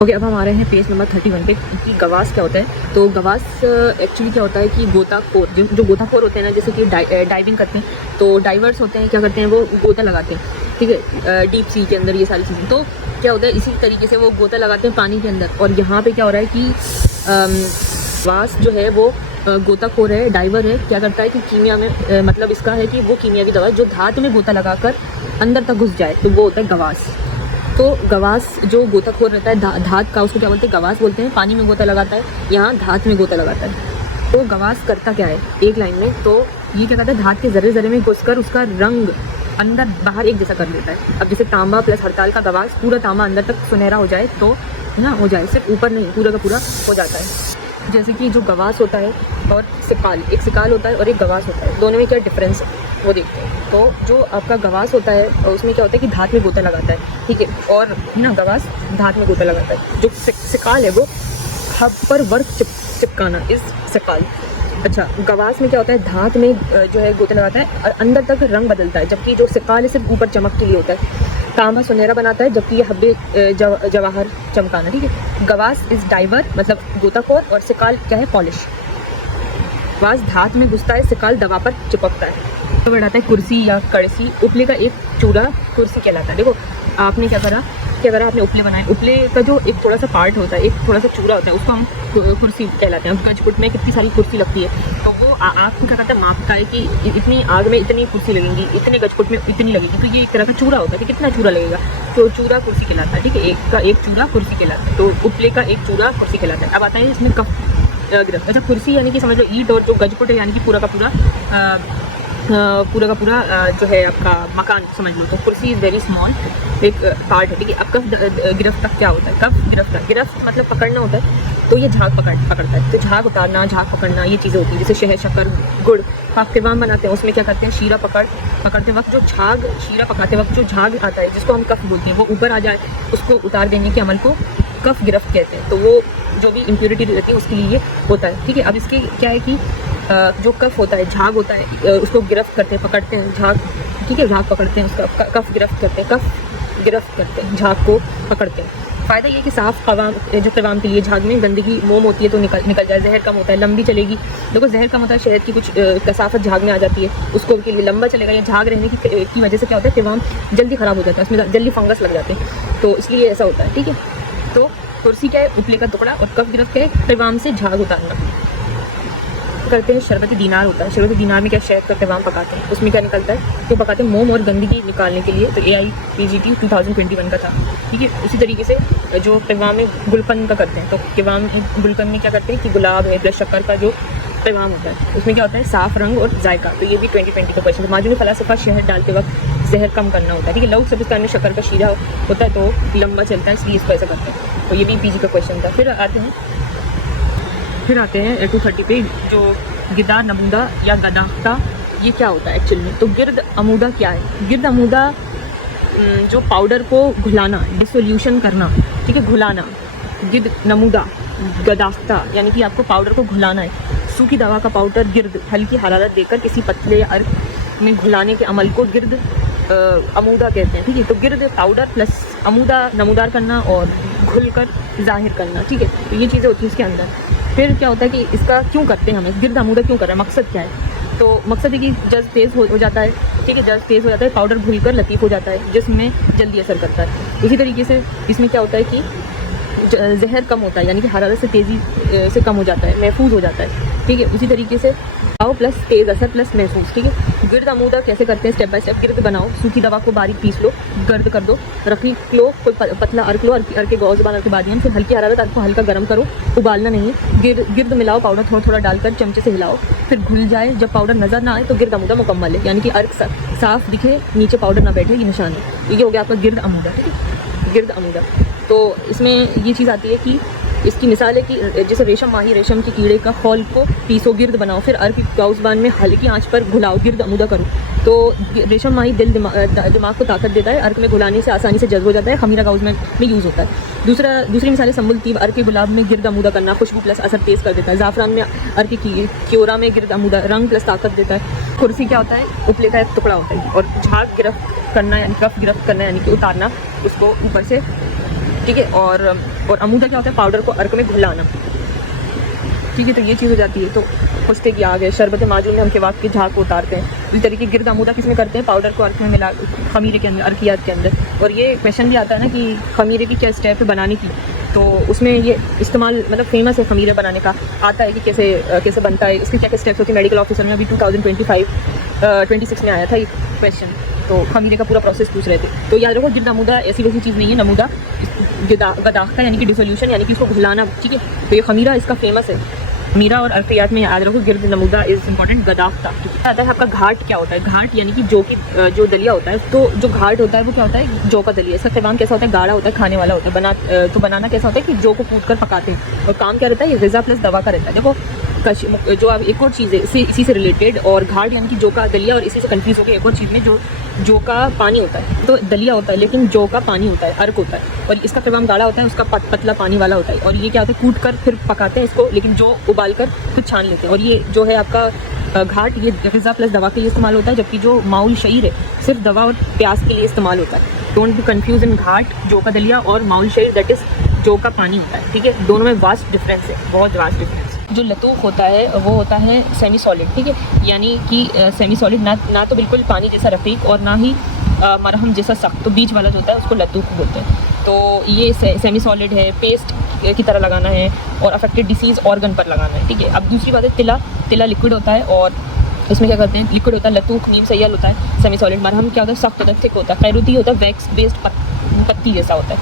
Okay, अब हम आ रहे हैं पेज नंबर 31 पे कि गवास क्या होता है। तो गवास एक्चुअली क्या होता है कि गोताखोर जो गोताखोर होते हैं ना, जैसे कि डाइविंग करते हैं तो डाइवर्स होते हैं, क्या करते हैं वो गोता लगाते हैं, ठीक है, डीप सी के अंदर ये सारी चीज़ें। तो क्या होता है इसी तरीके से वो गोता लगाते हैं पानी के अंदर। और यहाँ पे क्या हो रहा है कि गवास जो है वो गोताखोर है, डाइवर है, क्या करता है कि कीमिया में मतलब इसका है कि वो कीमियावी दवा जो धात में गोता लगाकर अंदर तक घुस जाए तो वो होता है गवास। तो गवास जो गोताखोर रहता है धात का, उसको क्या बोलते हैं, गवास बोलते हैं। पानी में गोता लगाता है, यहाँ धात में गोता लगाता है। तो गवास करता क्या है एक लाइन में, तो ये क्या करता है धात के ज़रे ज़रे में घुसकर उसका रंग अंदर बाहर एक जैसा कर देता है। अब जैसे तांबा प्लस हड़ताल का गवास, पूरा तांबा अंदर तक सुनहरा हो जाए तो है ना, हो जाए, सिर्फ ऊपर नहीं पूरा का पूरा हो जाता है। जैसे कि जो गवास होता है और सिकाल, एक सिकाल होता है और एक गवास होता है, दोनों में क्या डिफरेंस है वो देखते हैं। तो जो आपका गवास होता है उसमें क्या होता है कि धात में गोता लगाता है, ठीक है, और है ना गवास धात में गोता लगाता है। जो सिकाल है वो हब पर वर्क चिपकाना इस सिकाल। अच्छा, गवास में क्या होता है धात में जो है गोता लगाता है और अंदर तक रंग बदलता है, जबकि जो सिकाल है सिर्फ ऊपर चमक के लिए होता है। तांबा सुनहरा बनाता है जबकि ये हब्बे जवाहर चमकाना, ठीक है। गवास इज डाइवर मतलब गोताखोर और सिकाल क्या है पॉलिश। गवास धात में घुसता है, सिकाल दवा पर चिपकता है। तो बैठाता है कुर्सी या कड़सी, उपले का एक चूड़ा कुर्सी कहलाता है। देखो आपने क्या करा आपने उपले बनाए, उपले का जो एक थोड़ा सा पार्ट होता है, एक थोड़ा सा चूड़ा होता है, उसको हम कुर्सी कहलाते हैं। गजकुट में कितनी सारी कुर्सी लगती है, तो वो आपको क्या करता है मापता है कि इतनी आग में इतनी कुर्सी लगेंगी, इतने गजकुट में इतनी लगेगी। तो ये एक तरह का चूड़ा होता है कि कितना चूड़ा लगेगा, तो चूड़ा कुर्सी कहलाता है, ठीक है। एक का एक चूड़ा कुर्सी कहलाता है, तो उपले का एक चूड़ा कुर्सी कहलाता है। अब आता है इसमें कफ गिरफ्त। अच्छा, कुर्सी यानी कि समझ लो ईंट, और जो गजकुट है यानी कि पूरा का पूरा जो है आपका मकान समझ लो। तो कुर्सी इज़ वेरी स्मॉल एक पार्ट है, ठीक है। अब कफ गिरफ्त का क्या होता है, कफ गिरफ्त मतलब पकड़ना होता है, तो ये झाग पकड़ता है। तो झाग उतारना, झाग पकड़ना, ये चीज़ें होती हैं। जैसे शहद, शक्कर, गुड़ का किवाम बनाते हैं, उसमें क्या करते हैं शीरा पकड़ते वक्त जो झाग, शीरा पकाते वक्त जो झाग आता है जिसको हम कफ बोलते हैं, वो ऊपर आ जाए, उसको उतार देने के अमल को कफ गिरफ्त कहते हैं। तो वो जो भी इम्प्योरिटी रहती है उसके लिए ये होता है, ठीक है। अब इसके क्या है कि जो कफ होता है, झाग होता है, उसको गिरफ्त करते हैं, पकड़ते हैं झाग, ठीक है, झाग पकड़ते हैं उसका, कफ गिरफ्त करते हैं, झाग को पकड़ते हैं। फ़ायदा ये है कि साफ़ क़वाम के लिए झाग में गंदगी मोम होती है तो निकल जाए, जहर कम होता है, लंबी चलेगी। देखो जहर कम होता है, शहद की कुछ कसाफत झाग में आ जाती है, उसको के लिए लंबा चलेगा। या झाग रहने की वजह से क्या होता है क़वाम जल्दी ख़राब हो जाता है, उसमें जल्दी फंगस लग जाते हैं, तो इसलिए ऐसा होता है, ठीक है। तो कुर्सी क्या है उपले का टुकड़ा, और कफ गिरफ्त है क़वाम से झाग उतारना। करते हैं शरबत दीनार होता है, शरबत दीनार में क्या शहद का क़वाम पकाते हैं, उसमें क्या निकलता है, तो पकाते हैं मोम और गंदगी निकालने के लिए। तो AIPGT 2021 का था, ठीक है। उसी तरीके से जो क़वाम में गुलकंद का करते हैं, तो क़वाम गुलकंद में क्या करते हैं कि गुलाब है प्लस शक्कर का जो क़वाम होता है, उसमें क्या होता है साफ़ रंग और जायका। तो ये भी 2020 का क्वेश्चन है। माजून फ़लासफ़ा शहद डालते वक्त जहर कम करना होता है, ठीक है। लौक सब्ज़ में शक्कर का शीरा होता है तो लंबा चलता है, इसलिए इसको ऐसा करते हैं। तो ये भी PG का क्वेश्चन था। फिर आते हैं 230 पे, जो गिदा नमूदा या गदाफ्ता, ये क्या होता है एक्चुअली में। तो गिर्द अमूदा क्या है, गिर्द अमूदा जो पाउडर को घुलाना, डिसोल्यूशन करना, ठीक है, घुलाना। गिर्द नमूदा गदाफ्ता यानी कि आपको पाउडर को घुलाना है। सूखी दवा का पाउडर गिर्द हल्की हरारत देकर किसी पतले या अर्क में घुलाने के अमल को गिर्द अमूदा कहते हैं, ठीक है। तो गिर्द पाउडर प्लस अमूदा नमूदार करना और घुल कर ज़ाहिर करना, ठीक है। तो ये चीज़ें होती हैं इसके अंदर। फिर क्या होता है कि इसका क्यों करते हैं हमें, गिर्द अमूदा क्यों कर रहे हैं, मकसद क्या है। तो मकसद है कि जज़्ब तेज़ हो जाता है, ठीक है, जज़्ब तेज़ हो जाता है, पाउडर घुल कर लतीफ़ हो जाता है, जिसमें जल्दी असर करता है। इसी तरीके से इसमें क्या होता है कि जहर कम होता है, यानी कि हरारत से तेज़ी से कम हो जाता है, महफूज हो जाता है, ठीक है। उसी तरीके से आओ प्लस तेज़ असर प्लस महफूज, ठीक है। गिर्द अमूदा कैसे करते हैं, स्टेप बाय स्टेप। गिर्द बनाओ, सूखी दवा को बारीक पीस लो, गर्द कर दो, रफ़ीक लो, कोई पतला अर्क लो, अर्क के गौज़ बाल के बाद फिर हल्की हरारत अर्क को हल्का गर्म करो, उबालना नहीं है। गिर्द मिलाओ, पाउडर थोड़ा थोड़ा डालकर चमचे से हिलाओ, फिर घुल जाए, जब पाउडर नज़र ना आए तो गिर्द अमूदा मुकम्मल है, यानी कि अर्क साफ दिखे, नीचे पाउडर ना बैठे, ये निशान है। ये हो गया आपका गिर्द अमूदा, ठीक है, गिर्द अमूदा। तो इसमें ये चीज़ आती है कि इसकी मिसाल है कि जैसे रेशम माही, रेशम के कीड़े का खौल को पीसो, गिर्द बनाओ, फिर अर्क गाउज़बान में हल्की आंच पर घुलाओ, गिर्द अमूदा करो। तो रेशम माही दिमाग को ताकत देता है, अर्क में घुलाने से आसानी से जज्ब हो जाता है, खमीरा गाउज़ में यूज़ होता है। दूसरी मिसाल है संबुल तीब, अर्क के गुलाब में गिर्द अमूदा करना, खुशबू प्लस असर तेज़ कर देता है। ज़ाफ़रान में अर्क की क्योरा में गिर्द अमूदा रंग प्लस ताकत देता है। कुर्सी क्या होता है, उपले का एक टुकड़ा होता है, और झाग गिरफ्त करना यानी कफ गिरफ्त करना यानी कि उतारना, उसको ऊपर से ठीक है। और अमूदा क्या होता है, पाउडर को अर्क में घुलाना, ठीक है। तो ये चीज़ हो जाती है। तो पुश्ते की आग है, शरबत माजून में हम केवाब के झाग को उतारते हैं। इसी तरीके गिरद अमूदा किस में करते हैं, पाउडर को अर्क में मिला, खमीरे के अंदर, अर्कियात के अंदर। और ये क्वेश्चन भी आता है ना कि खमीरे की क्या स्टेप है बनाने की, तो उसमें ये इस्तेमाल मतलब फेमस है खमीरे बनाने का, आता है कि कैसे बनता है, इसकी क्या क्या स्टेप्स होती है। मेडिकल ऑफिसर में अभी 2026 में आया था ये क्वेश्चन, तो खमीरे का पूरा प्रोसेस पूछ रहे थे। तो याद रखो गिरद अमूदा ऐसी वैसी चीज़ नहीं है, नमूदा गदाख्ता यानी कि डिसोल्यूशन, यानी कि इसको घुलाना, ठीक है। तो ये खमीरा इसका फेमस है। खमीरा और अर्कियात में याद रखो गिरद नमूदा इज़ इम्पॉर्टेंट, गदाख्ता। आता है आपका घाट क्या होता है, घाट यानी कि जो दलिया होता है। तो जो घाट होता है वो क्या होता है, जौ का दलिया। इसका क़िवाम कैसा होता है, गाढ़ा होता है, खाने वाला होता है। तो बनाना कैसा होता है कि जौ को कूट कर पकाते हैं। और काम क्या रहता है, ये ग़िज़ा प्लस दवा का रहता है। देखो जो अब एक और चीज़ है इसी से रिलेटेड, और घाट यानी कि जौ का दलिया, और इसी से कंफ्यूज हो गया एक और चीज़ में, जौ का पानी होता है। तो दलिया होता है लेकिन जौ का पानी होता है, अर्क होता है, और इसका क़िवाम गाढ़ा होता है, उसका पतला पानी वाला होता है। और ये क्या होता है, कूट कर फिर पकाते हैं इसको, लेकिन जौ उबाल कर फिर छान लेते हैं। और ये जो है आपका घाट, ये ग़िज़ा प्लस दवा के लिए इस्तेमाल होता है, जबकि जो माउल शईर है सिर्फ दवा और प्याज के लिए इस्तेमाल होता है। डोंट बी कन्फ्यूज इन घाट, जौ का दलिया, और माउल शईर दैट इज़ जौ का पानी होता है, ठीक है। दोनों में वास्ट डिफरेंस है, बहुत वास्ट डिफरेंस। जो लतूफ़ होता है वो होता है सेमी सॉलिड, ठीक है, यानी कि सेमी सॉलिड, ना तो बिल्कुल पानी जैसा रफ़ीक और ना ही मरहम जैसा सख्त, तो बीच वाला जो होता है उसको लतूफ़ बोलते हैं। तो ये सेमी सॉलिड है, पेस्ट की तरह लगाना है, और अफेक्टेड डिसीज़ ऑर्गन पर लगाना है, ठीक है। अब दूसरी बात है तिला लिक्विड होता है, और इसमें क्या करते हैं, लिक्विड होता है, लतूफ़ नीम सैयल होता है, सेमी सॉलिड। मरहम क्या होता है, सख्त होता है, थिक होता है। खैरुती होता है, वैक्स बेस्ड पत्ती जैसा होता है।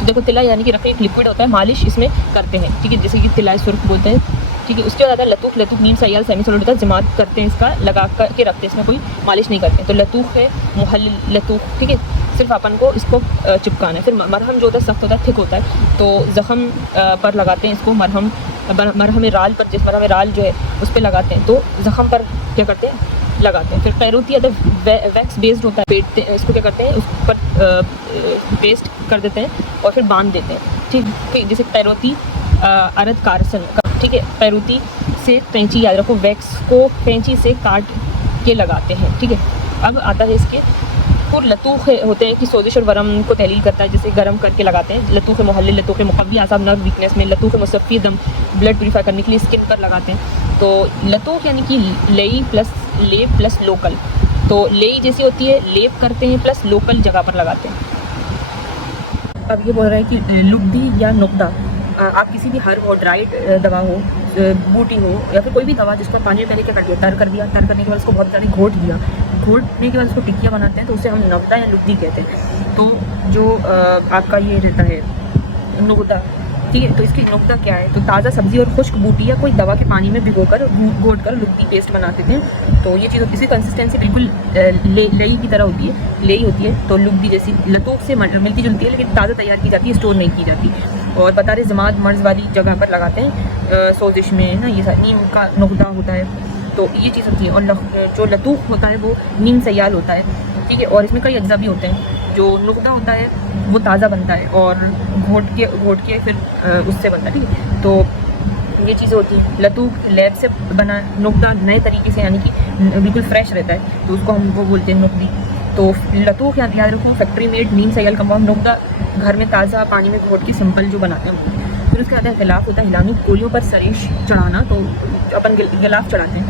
तो देखो तिला यानी कि रफ़ीक लिक्विड होता है, मालिश इसमें करते हैं, ठीक है, जैसे कि तिला सुर्ख बोलते हैं, ठीक है। उसके बाद आता है लतूफ़ नीम सैयल सेमी सॉलिड होता है, जमात करते हैं, इसका लगा के रखते हैं, इसमें कोई मालिश नहीं करते। तो लतूफ़ है, मुहल्लिल लतूफ़, ठीक है, सिर्फ अपन को इसको चिपकाना है। फिर मरहम जो होता है सख्त होता है, थिक होता है, तो ज़ख़म पर लगाते हैं इसको, मरहम राल पर, जिस मरहम राल जो है उस पर लगाते हैं, तो ज़ख़म पर क्या करते हैं, लगाते हैं। फिर कैरोती अदर वैक्स बेस्ड होता है, पेटते हैं इसको, क्या करते हैं उस पर पेस्ट कर देते हैं और फिर बांध देते हैं, ठीक है। जैसे कैरोती अरद कारसन, ठीक है, कैरोती से कैंची, याद रखो, वैक्स को कैंची से काट के लगाते हैं, ठीक है। अब आता है इसके और लतूफ़ होते हैं कि सोजिश और वरम को तहलील करता है, जैसे गर्म करके लगाते हैं। लतूफ़ मुहल्लिल, लतूफ़ मुक़व्वी आसाब नर्व वीकनेस में, लतूफ़ मुसफ़्फ़ी दम ब्लड प्यूरीफाई करने के लिए स्किन पर लगाते हैं। तो लतूफ़ यानी कि लेई प्लस लेप प्लस लोकल, तो लेई जैसी होती है, लेप करते हैं, प्लस लोकल जगह पर लगाते हैं। अब ये बोल रहा है कि लुब्दी या नुक्दा, आप किसी भी हर्ब हो, ड्राइड दवा हो, बूटी हो, या फिर कोई भी दवा जिसको पानी में पहले क्या कर दिया, तर करने के बाद उसको बहुत ज़्यादा घोट दिया, घोटने के बाद उसको टिक्कियाँ बनाते हैं, तो उसे हम नवदा या लुब्दी कहते हैं। तो जो आपका ये रहता है नुक्दा, ठीक है, तो इसकी नुक्दा क्या है, तो ताज़ा सब्ज़ी और खुश्क बूटी या कोई दवा के पानी में भिगोकर घोट कर लुब्दी पेस्ट बनाते थे। तो ये चीज़ इसकी कंसिस्टेंसी बिल्कुल लेई की तरह होती है, लेई होती है, तो लुब्दी जैसी लतूफ़ से मिलती जुलती है, लेकिन ताज़ा तैयार की जाती है, स्टोर नहीं की जाती। और बता रहे जमात मर्ज़ वाली जगह पर लगाते हैं, सोजिश में ना, ये नीम का नुक्दा होता है, तो ये चीज़ होती है। और जो लतूफ़ होता है वो नीम सयाल होता है, ठीक है, और इसमें कई अज्जा भी होते हैं। जो नुक्दा होता है वो ताज़ा बनता है और घोट के फिर उससे बनता है, ठीक है। तो ये चीज़ होती है। लतूफ़ लैब से बना, नुक्दा नए तरीके से यानी कि बिल्कुल फ्रेश रहता है, तो उसको हम वो बोलते हैं नुक्दी। तो लतूफ़ याद रखो, फैक्ट्री मेड नीम सयाल कंपाउंड, नुक्दा घर में ताज़ा पानी में घोट के सिंपल जो बनाते हैं। फिर उसके बाद गिलाफ होता है, हिलामी, कोलियों पर सरेश चढ़ाना, तो अपन गिलाफ चढ़ाते हैं,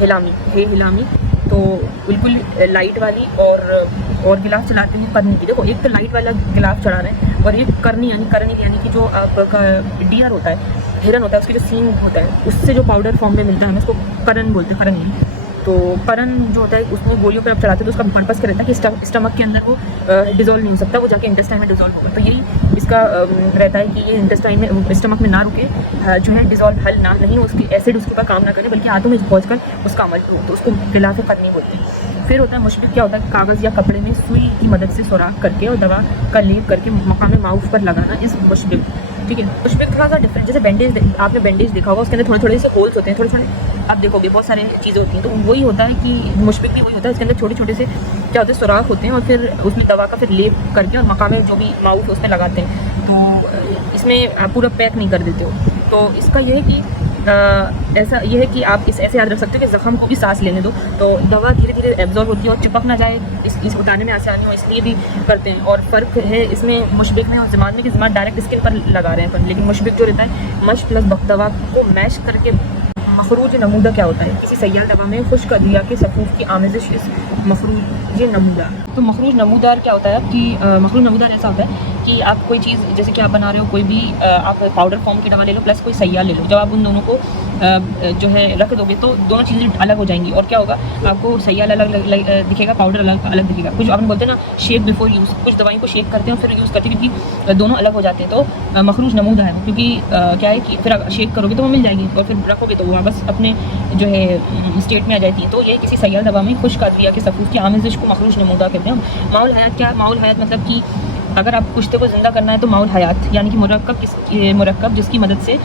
हिलामी, तो बिल्कुल लाइट वाली, और गिलाफ चलाते हैं करनी की। देखो एक तो लाइट वाला गिलाफ चढ़ा रहे हैं, और ये करनी यानी कि जो आपका डियर होता है, हिरन होता है, उसकी जो सींग होता है, उससे जो पाउडर फॉर्म में मिलता है, हम उसको करन बोलते हैं, करनी। तो करन जो होता है उसमें गोलियों पर आप चढ़ाते हैं, तो उसका पर्पस क्या रहता है कि स्टमक के अंदर वो डिज़ोल्व नहीं हो सकता, वो जाके इंटेस्टाइन में डिज़ोल्व होगा। तो यही इसका रहता है कि ये इंटेस्टाइन में, स्टमक में ना रुके, जो है डिज़ोल्व हल ना नहीं हो, उसकी एसिड उसके ऊपर काम ना करे, बल्कि आंतों में पहुँचकर उसका अमल हो, तो उसको गिलाफ करनी बोलते हैं। फिर होता है मुशबिक, क्या होता है, कागज़ या कपड़े में सुई की मदद से सुराख करके और दवा का लेप करके मकाम माउफ पर लगाना, इस मुशबिक, ठीक है। मुशबिक थोड़ा सा डिफरेंट, जैसे बैंडेज, आपने बैंडेज देखा होगा, उसके अंदर थोड़े से होल्स होते हैं, थोड़े आप देखोगे बहुत सारे चीज़ें होती हैं, तो वही होता है कि मुशबिक भी वही होता है, इसके अंदर छोटे से क्या होते हैं, सुराख होते हैं, और फिर उसमें दवा का फिर लेप करके और मकाम जो भी माउफ है उसमें लगाते हैं। तो इसमें पूरा पैक नहीं कर देते हो। तो इसका ये है कि ऐसा ये है कि आप इस ऐसे याद रख सकते हो कि ज़ख़म को भी सांस लेने दो, तो दवा धीरे धीरे एब्जॉर्ब होती है और चिपक ना जाए, इस उतारने में आसानी हो, इसलिए भी करते हैं। और फ़र्क है इसमें मुशबिक में और ज़मात में कि ज़मात डायरेक्ट स्किन पर लगा रहे हैं अपन, लेकिन मुशबिक जो रहता है मश प्लस दवा को मैश करके। मखरूज नमूदा क्या होता है? किसी सैयाल दवा में खुश्क अदविया के सफ़ूफ की आमेज़िश मखरूज नमूदार। तो मखरूज नमूदार क्या होता है कि मखरूज नमूदार ऐसा होता है कि आप कोई चीज़, जैसे कि आप बना रहे हो कोई भी आप पाउडर फॉर्म की दवा ले लो प्लस कोई सैयाल ले लो, जब आप उन दोनों को जो है रख दोगे तो दोनों चीज़ें अलग हो जाएंगी। और क्या होगा, आपको सैयाल अलग दिखेगा, पाउडर अलग दिखेगा। कुछ आपने बोलते हैं ना शेक बिफोर यूज़, कुछ दवाई को शेक करते हैं और फिर यूज़ करते हैं क्योंकि दोनों अलग हो जाते हैं। तो मखरूज नमूदा है वो, क्योंकि क्या है कि फिर आप शेक करोगे तो वो मिल जाएगी और फिर रखोगे तो वो वापस अपने जो है स्टेट में आ जाती है। तो ये किसी सैयाल दवा में खुश्क अदविया के सफ़ूफ की आमेज़िश को मखरूज नमूदा कहते हैं। माउल हयात क्या? माउल हयात मतलब कि अगर आप कुश्ते को ज़िंदा करना है तो माउल हयात यानी कि मुरक्कब जिसकी मदद से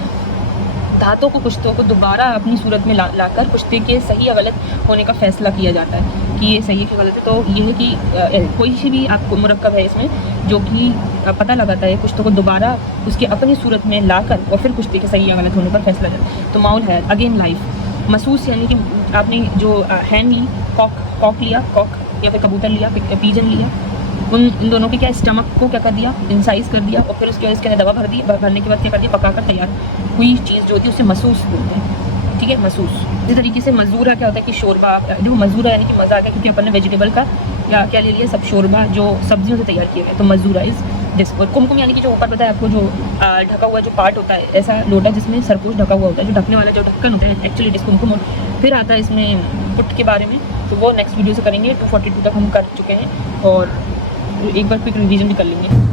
धातों को कुश्तों को दोबारा अपनी सूरत में लाकर कुश्ते के सही या गलत होने का फ़ैसला किया जाता है कि ये सही है कि गलत है। तो ये है कि कोई सी भी आपको मुरक्कब है इसमें जो कि पता लगाता है कुश्तों को दोबारा उसके अपनी सूरत में लाकर और फिर कुश्ते के सही या गलत होने पर फैसला जाता है। तो माउल हयात। अगेन लाइफ महसूस यानी कि आपने जो हैन ली, कॉक लिया, कॉक या फिर कबूतर लिया, पीजन लिया, इन दोनों के क्या स्टमक को क्या कर दिया, इंसाइज कर दिया और फिर उसके बाद इसके अंदर दवा भर दी। भरने के बाद क्या कर दिया, पका कर तैयार हुई चीज़ जो होती है उसे महसूस बोलते हैं। ठीक है, महसूस। इसी तरीके से मजूरा क्या होता है कि शोरबा। देखो मजूरा यानी कि मज़ा आ गया क्योंकि अपन ने वेजिटेबल का या क्या ले लिया, सब शोरबा जो सब्जियों से तैयार किया गया। तो मजूरा इज़ दिस। और कुमकुम यानी कि जो ऊपर पता है आपको जो ढका हुआ जो पार्ट होता है, ऐसा लोटा जिसमें सरपोश ढका हुआ होता है, जो ढकने वाला जो ढक्कन होता है एक्चुअली इट इज़ कुमकुम। और फिर आता है इसमें पुट के बारे में, तो वो नेक्स्ट वीडियो से करेंगे। 242 तक हम कर चुके हैं और एक बार क्विक रिवीजन भी कर लेंगे।